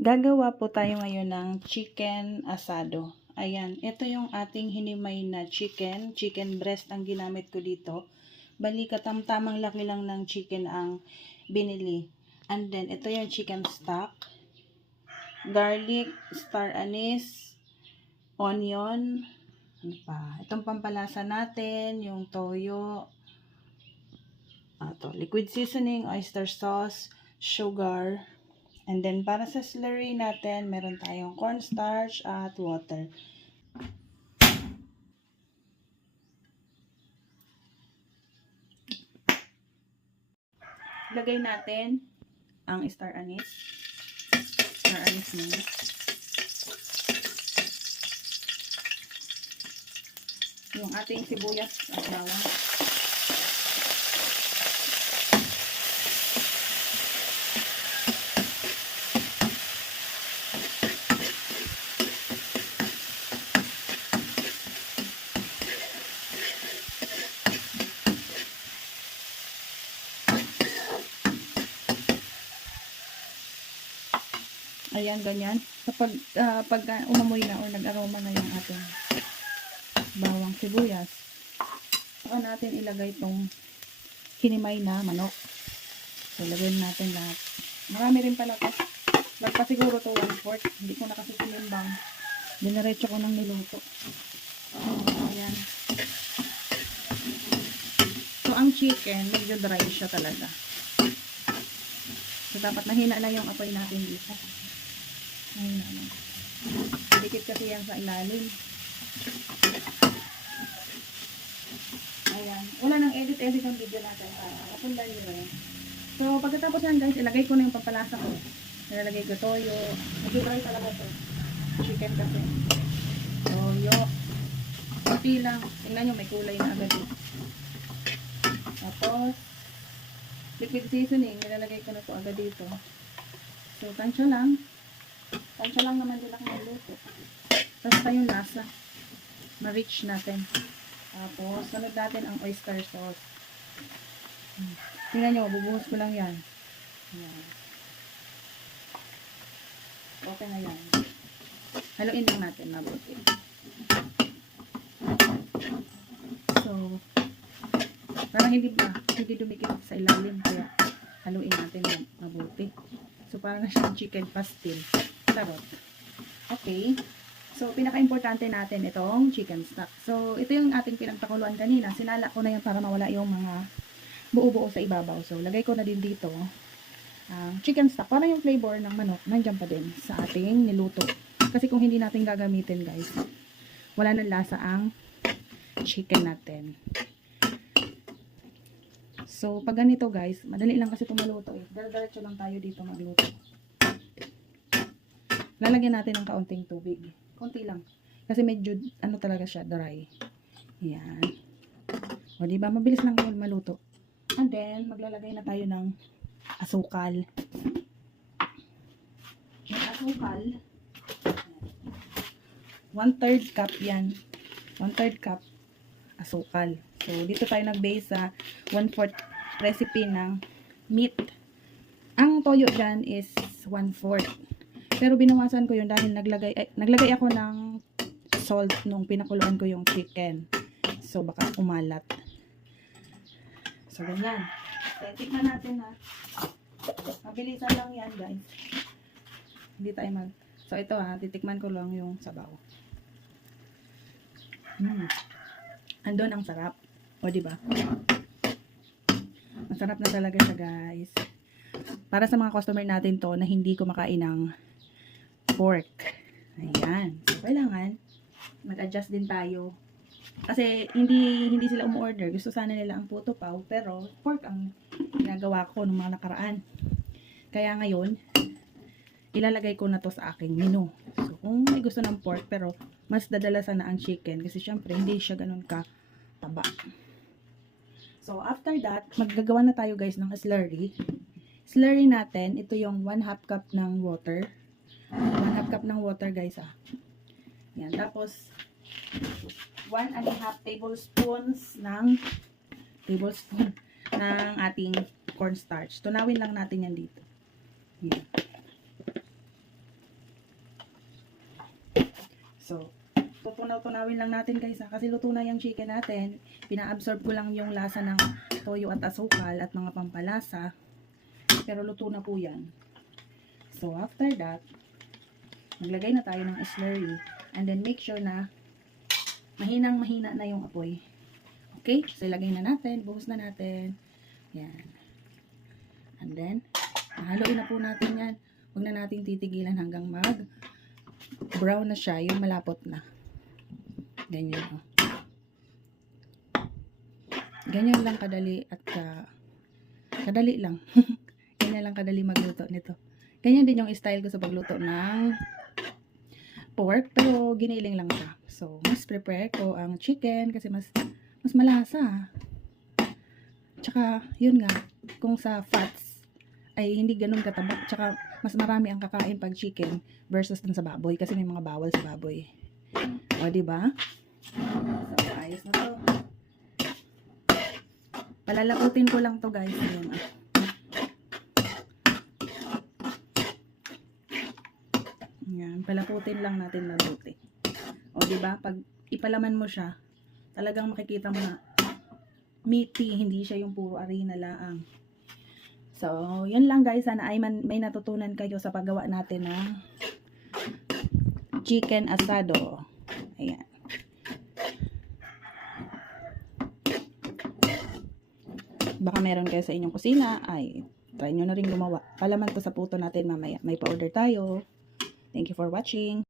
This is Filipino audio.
Gagawa po tayo ngayon ng chicken asado. Ayan, ito yung ating hinimay na chicken breast ang ginamit ko dito. Bali, katamtamang laki lang ng chicken ang binili. And then, ito yung chicken stock, garlic, star anise, onion, ano pa? Itong pampalasa natin, yung toyo, liquid seasoning, oyster sauce, sugar. And then, para sa slurry natin, meron tayong cornstarch at water. Lagay natin ang star anise. Star anise muna. Yung ating sibuyas at bawang. Ayan, ganyan. Kapag pag umamoy na o nag-aroma na yung ating bawang sibuyas, saka natin ilagay itong hinimay na manok. So, lagyan natin lahat. Marami rin pala ito. Magpa siguro ito 1/4. Hindi ko na kasi sinimbang. Dinaretso ko ng niluto. Ayan. So, ang chicken, medyo dry siya talaga. So, dapat mahina na yung apoy natin dito. Mahina na. Dikit kasi yan sa ilalim. Ayan. Wala nang edit-edit ang video natin. Kapundan nyo rin. So, pagkatapos yan guys, ilagay ko na yung pampalasa ko. Ilalagay ko toyo. Mag-dry talaga to. Chicken kasi. Toyo. Kunti lang. Tingnan nyo, may kulay na agad dito. Tapos, liquid seasoning. Ilalagay ko na to agad dito. So, tansya lang. Tansya lang naman din ako maluto. Basta yung lasa. Ma-reach natin. Tapos, sunod natin ang oyster sauce. Tingnan nyo, bubuhos ko lang yan. Ayan. Okay na yan. Haluin lang natin mabuti. So, parang hindi dumikit sa ilalim. Kaya, haluin natin yan mabuti. So, parang na siyang chicken pastil. Sarot. Okay. So, pinaka-importante natin itong chicken stock. So, ito yung ating pinagpakuluan kanina. Sinala ko na yan para mawala yung mga buo-buo sa ibabaw. So, lagay ko na din dito chicken stock. Para yung flavor ng manok, nandiyan pa din sa ating niluto. Kasi kung hindi natin gagamitin, guys, wala nang lasa ang chicken natin. So, pag ganito, guys, madali lang kasi tumaluto eh. Diretso lang tayo dito magluto. Lalagyan natin ng kaunting tubig. Kunti lang. Kasi medyo, talaga siya, dry. Ayan. O, diba? Mabilis lang maluto. And then, maglalagay na tayo ng asukal. Yung asukal, 1/3 cup yan. 1/3 cup asukal. So, dito tayo nag-base sa 1/4 recipe ng meat. Ang toyo dyan is 1/4. Pero binawasan ko yun dahil naglagay ako ng salt nung pinakuluan ko yung chicken. So, baka umalat. So, ganyan. Tikman natin ha. Mabilisan lang yan guys. Hindi tayo So, ito ha. Titikman ko lang yung sabaw. Andun ang sarap. O, diba? Masarap na talaga siya guys. Para sa mga customer natin to na hindi kumakain ng pork. Ayan. So, kailangan mag-adjust din tayo. Kasi hindi sila umu-order. Gusto sana nila ang puto pao, pero pork ang ginagawa ko nung mga nakaraan. Kaya ngayon, ilalagay ko na to sa aking menu. So, kung may gusto ng pork, pero mas dadala sana ang chicken. Kasi syempre, hindi siya ganun ka taba. So, after that, maggagawa na tayo guys ng slurry. Slurry natin, ito yung 1/2 cup ng water. 1/2 cup ng water guys ah. Yan, tapos 1.5 tablespoons ng ating cornstarch. Tunawin lang natin yan dito. Yan. So, tutunaw-tunawin lang natin guys ha, kasi luto na yung chicken natin. Pina-absorb ko lang yung lasa ng toyo at asukal at mga pampalasa. Pero luto na po yan. So, after that, maglagay na tayo ng slurry. And then, make sure na mahinang-mahina na yung apoy. Okay? So, ilagay na natin. Buhos na natin. Yan. And then, haluin na po natin yan. Huwag na natin titigilan hanggang brown na siya. Yung malapot na. Ganyan. Oh. Ganyan lang kadali at kadali lang. Ganyan lang kadali magluto nito. Ganyan din yung style ko sa pagluto ng pork. Pero giniling lang siya. So, mas prepare ko ang chicken kasi mas malasa. Tsaka, yun nga, kung sa fats ay hindi ganun kataba. Tsaka, mas marami ang kakain pag chicken versus dun sa baboy kasi may mga bawal sa baboy. O, diba? So, ayos na to. Palalakutin ko lang to guys. Ayan, Yan, palakutin lang natin mabuti. O, diba? Pag ipalaman mo siya, talagang makikita mo na meaty, hindi siya yung puro harina lang. So, yun lang guys. Sana ay may natutunan kayo sa paggawa natin ng chicken asado. Ayan. Baka meron kayo sa inyong kusina, ay try nyo na rin gumawa. Palaman to sa puto natin mamaya. May pa-order tayo. Thank you for watching.